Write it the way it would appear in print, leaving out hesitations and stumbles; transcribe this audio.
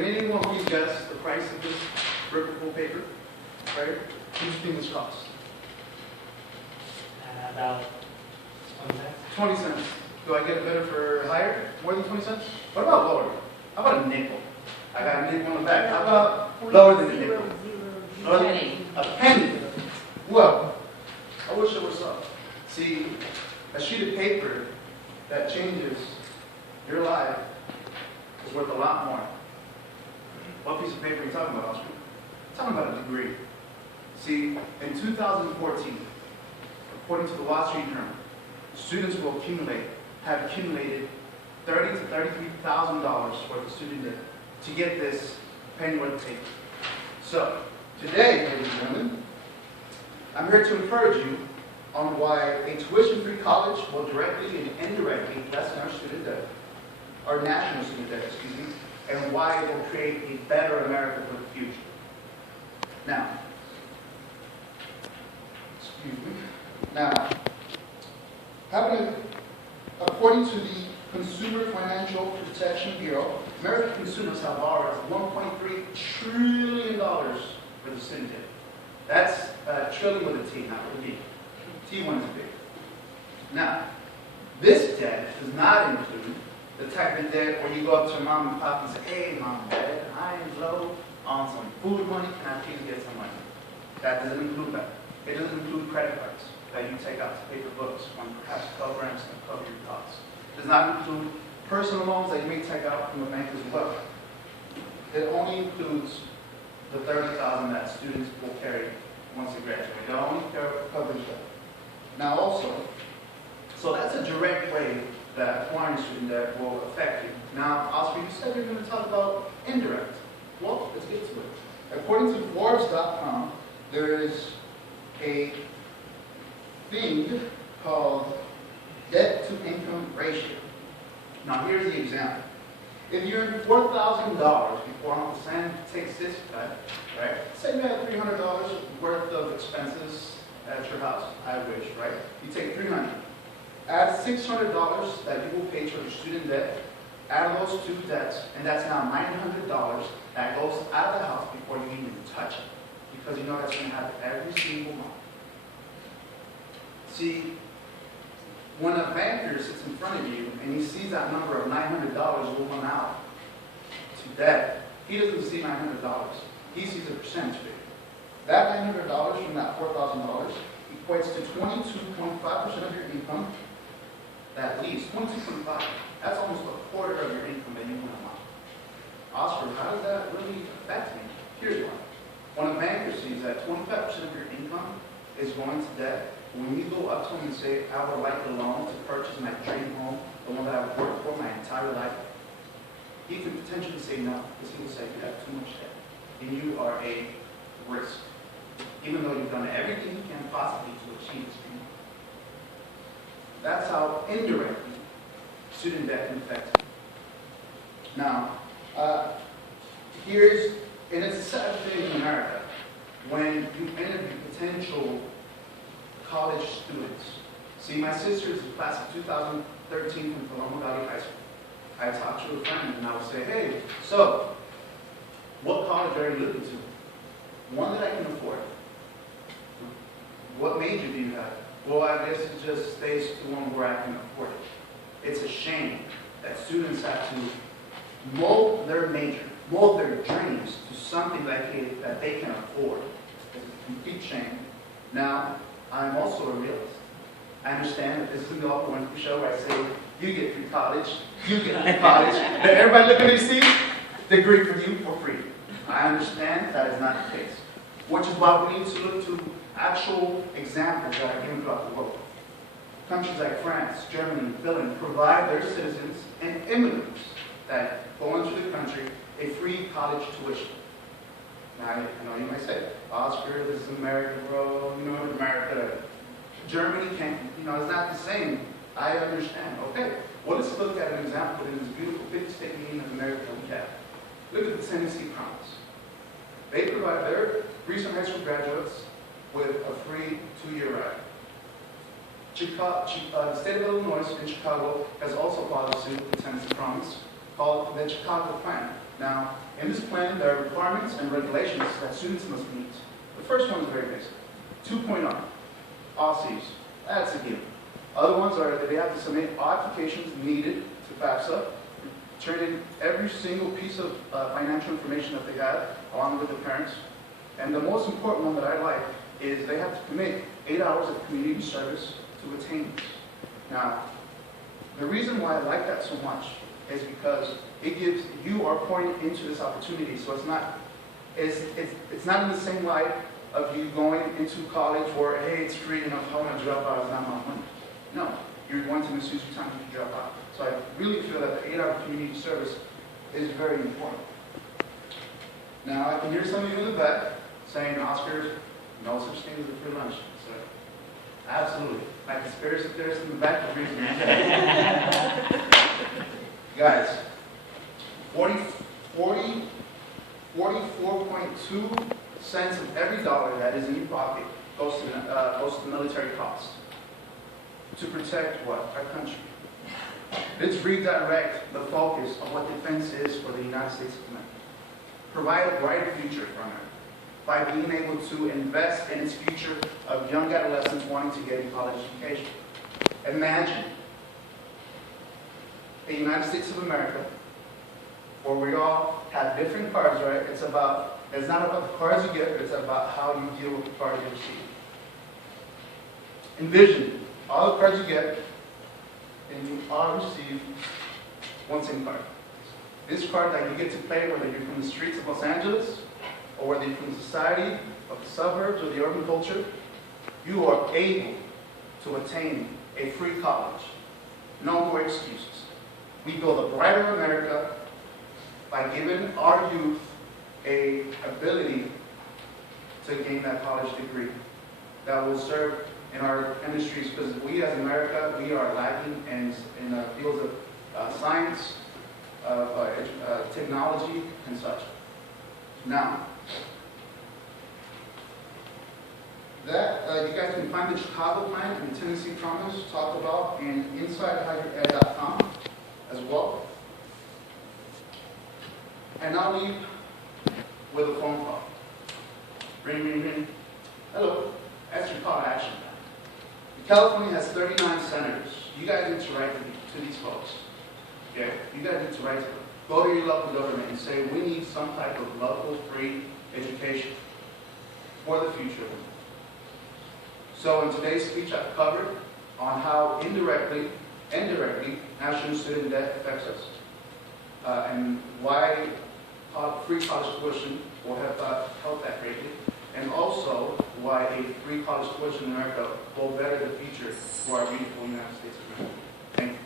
Can anyone please guess the price of this reputable paper? Right here? What do you think this costs? About 20 cents. 20 cents. Do I get it better for higher? More than 20 cents? What about lower? How about a nickel? I got a nickel on the back. How about lower than a nickel? A penny. Well, I wish it was up. See, a sheet of paper that changes your life is worth a lot more. What piece of paper are you talking about, Oscar? I'm talking about a degree. See, in 2014, according to the Wall Street Journal, students will have accumulated $30,000 to $33,000 worth of student debt to get this penny worth of paper. So, today, ladies and gentlemen, I'm here to encourage you on why a tuition-free college will directly and indirectly lessen our student debt, our national student debt, excuse me, and why it will create a better America for the future. Now, according to the Consumer Financial Protection Bureau, American consumers have borrowed $1.3 trillion for the student debt. That's a trillion with a T, not with a B. T1 is big. Now, this debt does not include the type of debt where you go up to mom and pop and say, hey, mom and dad, I am low on some food money, can I please get some money? That doesn't include that. It doesn't include credit cards that you take out to pay for books when perhaps programs can cover your costs. It does not include personal loans that you may take out from a bank as well. It only includes the $30,000 that students will carry once they graduate. It only covers that. Now also, so that's a direct way that acquiring student debt will affect you. Now, Oscar, you said you're going to talk about indirect. Well, let's get to it. According to Forbes.com, there is a thing called debt-to-income ratio. Now, here's the example. If you earn $4,000 before Uncle Sam takes this cut, right? Say you have $300 worth of expenses at your house. I wish, right? You take $300. Add $600 that you will pay for your student debt. Add those two debts, and that's now $900 that goes out of the house before you even touch it, because you know that's going to happen every single month. See, when a banker sits in front of you and he sees that number of $900 going out to debt, he doesn't see $900. He sees a percentage figure. That $900 from that $4,000 equates to 22.5% of your income. At least 22.5. That's almost a quarter of your income that you want a month. Oscar, how does that really affect me? Here's why. When a banker sees that 25% of your income is going to debt, when you go up to him and say, I would like a loan to purchase my dream home, the one that I've worked for my entire life, he could potentially say no, because he will say you have too much debt, and you are a risk, even though you've done everything you can possibly to achieve this dream. That's how indirectly student debt can affect you. Now, and it's a sad thing in America, when you interview potential college students. See, my sister is a class of 2013 from Colombo Valley High School. I talked to a friend and I would say, hey, so, what college are you looking to? One that I can afford. What major do you have? Well, I guess it just stays to one where I can afford it. It's a shame that students have to mold their major, mold their dreams to something that they can afford. It's a complete shame. Now, I'm also a realist. I understand that this is the all wonderful show where I say, you get free college, you get free college, and everybody look at me see, degree for you for free. I understand that is not the case. Which is why we need to look to actual examples that are given throughout the world. Countries like France, Germany, and Finland provide their citizens and immigrants that go into the country a free college tuition. Now, I know you might say, Oscar, this is America, bro, you know, America. Germany can't, it's not the same. I understand. Okay, well, let's look at an example in this beautiful 50-state union of America that we have. Look at the Tennessee Promise. They provide their recent high school graduates with a free 2-year ride. The state of Illinois in Chicago has also followed suit with the Tennessee Promise. called the Chicago Plan. Now, in this plan, there are requirements and regulations that students must meet. The first one is very basic. 2.0, all C's. That's a given. Other ones are that they have to submit all applications needed to FAFSA, turn in every single piece of financial information that they have, along with the parents. And the most important one that I like is they have to commit 8 hours of community service to attain this. Now, the reason why I like that so much is because it gives you are pouring into this opportunity. So it's not in the same light of you going into college where, hey, it's free and I'm going to drop out, it's not my money. No, you're going to misuse your time if you drop out. So I really feel that the 8-hour community service is very important. Now, I can hear some of you in the back saying, Oscar, no such thing as a free lunch. So, absolutely. My conspiracy theorists in the back are reason. Guys, 44.2 cents of every dollar that is in your pocket goes to military costs to protect what? Our country. Let's redirect the focus of what defense is for the United States of America. Provide a brighter future for America by being able to invest in its future of young adolescents wanting to get a college education. Imagine a United States of America where we all have different cards, right? It's not about the cards you get, but it's about how you deal with the cards you receive. Envision all the cards you get, and you all receive one same card. This card that you get to play, whether you're from the streets of Los Angeles, or whether you're from the society of the suburbs or the urban culture, you are able to attain a free college. No more excuses. We build a brighter America by giving our youth an ability to gain that college degree that will serve in our industries, because we as America, we are lacking in the fields of science, technology, and such. Now, that you guys can find the Chicago Plan and the Tennessee Promise talked about in InsideHigherEd.com as well. And I'll leave with a phone call. Ring, ring, ring. Hello. That's your call to action. California has 39 senators. You guys need to write to these folks. Okay? You guys need to write to them. Go to your local government and say, we need some type of local free education for the future. So in today's speech, I've covered on how indirectly, national student debt affects us, and why free college tuition will help that greatly, and also why a free college tuition in America will better the future for our beautiful United States of America. Thank you.